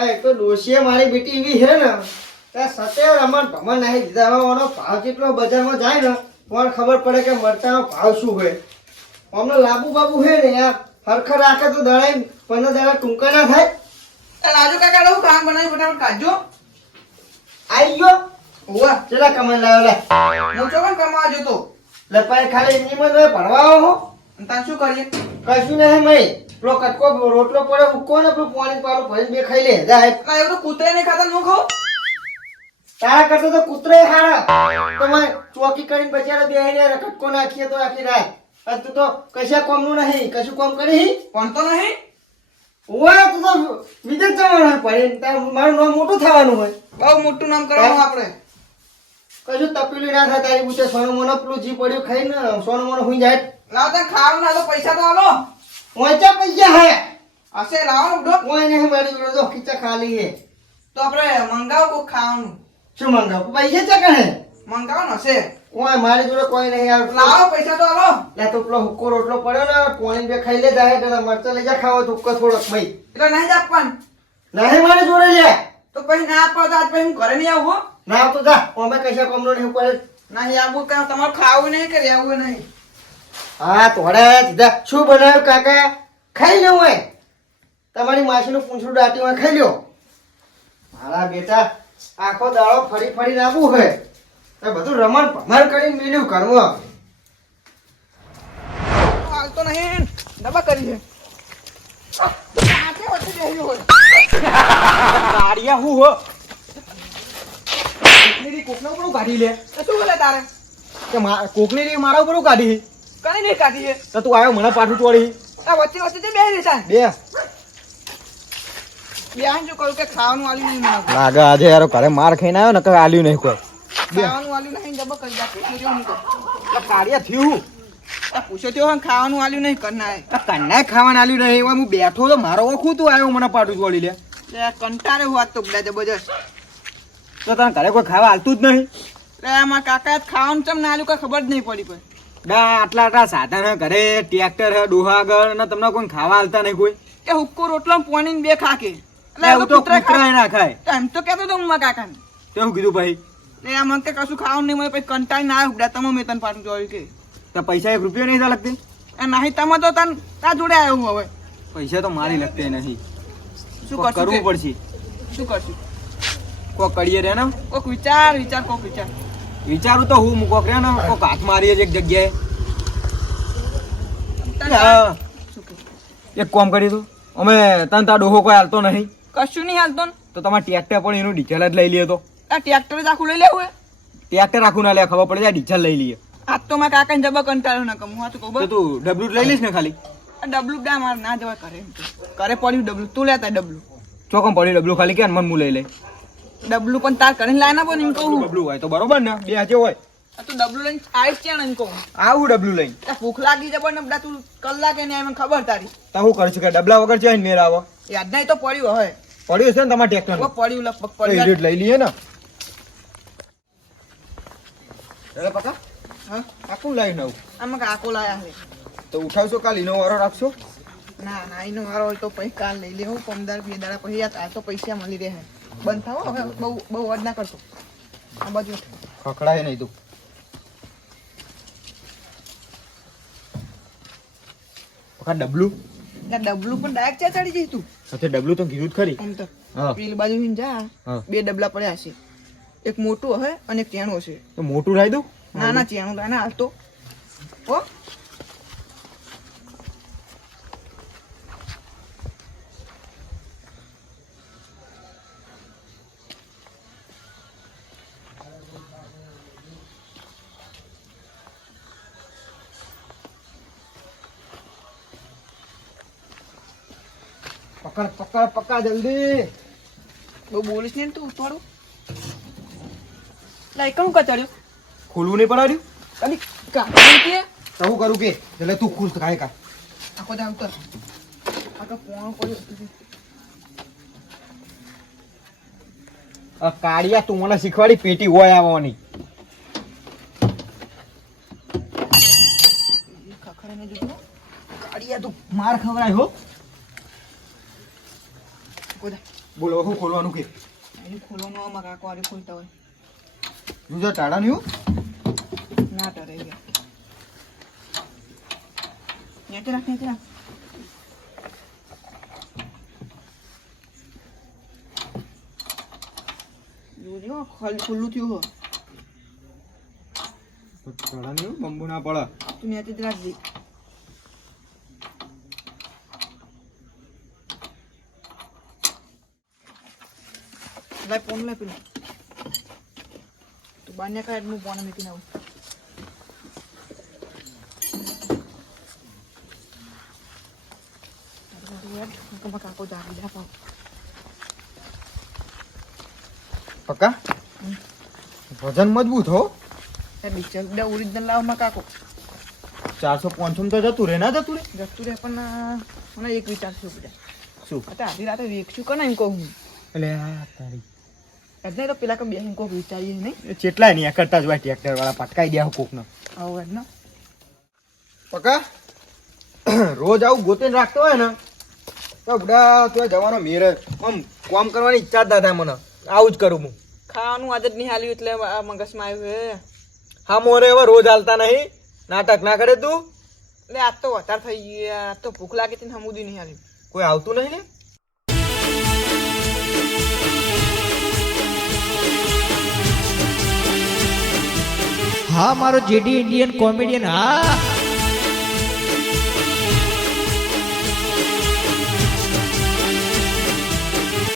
હા એક તો ડોશીએ મારી બેટી એવી છે ને ત્યાં સતે રમણ ભમણ નાખી દીધા. ભાવ જેટલો બજારમાં જાય ને પણ ખબર પડે કે મરચાનો ભાવ શું હોય. અમને લાબુ બાબુ છે ને યાર હરખર રાખે તો દળાઈ પંદર દાડા ટૂંકા ના થાય. લાજો કાકા લો કામ બનાવી ફટાફટ કાઢજો. આઈ ગયો. હોવા કેટલા કમાઈ લાવ્યો લે. હું ચોકન કમાવા જતો. લે પછી ખાલી એમની માં તમે ભણવા આવો હો. તાન શું કરીએ? કશું નહીં મય. પેલો કટકો રોટલો પડે ઉકો ને પેલું પાણી પાલું ભરી બે ખાઈ લે. જા એટલા એવું તો કૂતરે ને ખાતા નું ખાવ? તારા કરતા તો કૂતરે હારા. તમે ચોકી કરીને બચારા બેહીને કટકો નાખીએ તો આખી રાત. અને તું તો કશા કોમનું નહીં. કશું કોમ કરી પણ તો નહીં? ઓય તું તો વિદેશ જવાનું પડે. તાર મારું નામ મોટું થવાનું હોય. બહુ મોટું નામ કરવાનું આપણે. કશું તપેલી ના થાય તારી પૂછે સોનું મોનો પેલું જી પડ્યું ખાઈને સોનું મોનો હુઈ જાય. લાવો તાન ખાવાનું ના તો પૈસા તો આલો. ઓચા પૈસા હે? હશે લાવો ઉડો. કોઈ નહીં મારી જોડે તો ખીચા ખાલી હે. તો આપણે મંગાવો ખાવાનું. શું મંગાવ? પૈસા ચા કહે મંગાવો ન હશે. કોઈ મારી જોડે કોઈ નહીં યાર. લાવો પૈસા તો આલો. લે તો પેલો હુક્કો રોટલો પડ્યો ને પોણી બે ખાઈ લે જાય એટલે મરચા લઈ જા ખાવો તો હુક્કો થોડોક ભાઈ. એટલે નહીં જ આપવાનું. નહીં મારી જોડે લે. તો પછી ના આપો તો આજ પછી હું ઘરે નહીં આવું ના આવતો જા. અમે કશા કોમનો નહીં પડે નહીં આવું કે તમારે ખાવું નહીં કે રહેવું નહીં? હા, તોડા દીધા શું બનાવ્યું, કાકા? ખાઈ લો હોય તમારી માસીનું પૂંછડું દાટી હોય, ખાઈ લ્યો. મારા બેટા, આખો દાડો ફરી ફરી આવવું હોય તો બધું રમણ ભમણ કરીને મેલ્યું કરવું હાલતો નહીં. ડબ્બા કરી છે. હું હો? કોકની ઉપર કાઢી લે? શું બોલે તારે? કોકની મારા ઉપર કાઢી? કઈ નહીં કાઢી છે તો તું આવ્યો મને પાછું તોડી આ વચ્ચે વચ્ચે બેહી રહેતા બે. બેહાન જો કહું કે ખાવાનું આલ્યું નહીં મને. લાગે આજે યાર ઘરે માર ખાઈને આવ્યો ને કઈ આલ્યું નહીં કોઈ. ખાવાનું આલ્યું નહીં જબ કરી દે પૂછ્યો થયું. હું તો. થયો ખાવાનું આલ્યું નહીં કરના કન્નાય ખાવાનું આલ્યું નહીં એમાં હું બેઠો તો મારો ઓખું તું આવ્યો મને પાછું તોડી લે. કંટાળે હું આજ તો બધા જબરજસ્ત. તો તને ઘરે કોઈ ખાવા હાલતું જ નહીં? લે આમાં કાકા ખાવાનું ચમ ના આલ્યું કઈ ખબર જ નહીં પડી કોઈ. ના આટલા આટલા સાધન હે ઘરે ટ્રેક્ટર હે ડોહાગર અને તમને કોઈ ખાવા હાલતા નહીં કોઈ? એ હુક્કો રોટલો પોણી બે ખાકે. એટલે તો કૂતરા ના ખાય એમ તો કહેતો તો હું કાકાને. તે શું કીધું ભાઈ? એ આ મને કે કશું ખાવાનું નહીં મળે પછી કંટાળી ના આવ્યું તમે મેં તને પાછું જોયું કે. તો પૈસા એક રૂપિયો નહીં લગતી? એ નહીં તમે તો તન તા જોડે આવ્યો હું હવે. પૈસા તો મારી લગતી નહીં. શું કરવું પડશે. શું કરશું? કોક કરીએ રે ને? કોક વિચાર વિચાર કોક વિચાર. વિચારું તો હું મૂકો કે ને કોક હાથ મારીએ છે એક જગ્યાએ? એક કોમ કરી તું અમે તન તાર ડોહો કોઈ હાલતો નહીં. કશું નહીં હાલતો ને. તો તમારે ટ્રેક્ટર પણ એનું ડીઝલ જ લઈ લઈએ તો. આ ટ્રેક્ટર જ આખું લઈ લેવું ટ્રેક્ટર આખું ના લે ખબર પડે જાય ડીઝલ લઈ લઈએ. આજ તો મારા કાકાને જબર કંટાળો ના કમ હું તો કહું તો તું ડબલું લઈ લઈશ ને ખાલી? આ ડબલું દા મારે ના જવા કરે કરે પડ્યું ડબલું તું લેતા ડબલું ચોકમ પડ્યું ડબલું ખાલી કે મન હું લઈ લે ડબલું પણ તાર કરીને લાય ના એમ કહું ડબલું હોય તો બરોબર ને? બે હાજે હોય. આ તું ડબલું લઈને આવી ત્યાં એમ કહું. આવું ડબલું લઈને. ભૂખ લાગી જબર ને બધા તું કલાકે ને એમ ખબર તારી. તો હું કરશું કે ડબલા વગર છે મેર આવો? યાદ નહીં તો પડ્યું હોય પડ્યું છે ને તમારે ટ્રેક્ટર પડ્યું લગભગ પડ્યું. લઈ લઈએ ને. અરે પકા હા? આખું લઈ નવું? આમાં કાકો લાયા છે. તો ઉઠાવશો કાલ ઇનો વારો રાખશો? ના ના ઇનો વારો હોય તો પછી કાલ લઈ લેવું. પંદર બે દાડા પછી આ તો પૈસા મળી રહે. બંધ થાવ હવે બહુ બહુ વડ ના કરતો આ બાજુ ખખડાય નહીં તું. પકા ડબલું? ના ડબલું પણ ડાયરેક્ટ ચા ચડી જઈ તું. સાથે ડબલું તો કીધું જ ખરી. એમ તો. પેલી બાજુ હિન જા. બે ડબલા પડ્યા છે એક મોટું હશે અને એક ચેણું હશે. તો મોટું લાવી દઉં? ના ના ચેણું ના હાલતો હો. પકડ પકડ પકડ જલ્દી. બહુ બોલીશ ને તું થોડું લાઈ કમ કચડ્યું ખોલવું નહીં પડાડ્યું? અને કાઢી કે તો હું કરું કે? એટલે તું ખુશ થાય કા આખો દાવ તો આ તો પોણો પડ્યો કાળિયા તું મને શીખવાડી પેટી હોય આવવાની. કાળિયા તું માર ખવડાય હો. બોલો શું ખોલવાનું કે? ખોલવાનું આમાં કાકો આરે ખોલતા હોય. જુદા ટાળા નહીં ના ટરે નેચે રાખ નેતે રાખ. જોજો ખાલી ખુલ્લું થયું હો. ટાળા નહીં બંબુ ના પડે. તું નેચે જ રાખજે. બાર ને કાઢ હું ફોન મૂકીને આવું. કાકો જાગી પક્કા વજન મજબૂત હો. ડિસ્ચલ બે ઓરિજિનલ લાવમાં કાકો. ચારસો પાંચસો તો જતું રે ના જતું રે? જતું રે પણ મને એક વિચાર શું બધા શું? અત્યારે આધી રાતે વેચશું કે એમ કહું એટલે આ તારી એટલે તો પેલા કે બે એમ કોક વિચારીએ નહીં. એ ચેટલાય નહીં કરતા જ હોય ટ્રેક્ટર વાળા પટકાઈ દે કોક ને આવું એમ ને. પક્કા રોજ આવું ગોતીને રાખતો હોય ને તો બધા તો જવાનો મેર. આમ કામ કરવાની ઈચ્છા જ ના થાય મને. આવું જ કરું હું. ખાવાનું આદત નહીં હાલ્યું એટલે આ મગજમાં આવ્યું હે. હા મોરે હવે રોજ હાલતા નહીં. નાટક ના કરે તું? એટલે આજ તો વધારે થઈ ગયું આજ તો ભૂખ લાગી હતી ને હમુદી નહીં હાલ્યું કોઈ આવતું નહીં ને? હા મારો જેડી ઇન્ડિયન કોમેડિયન હા.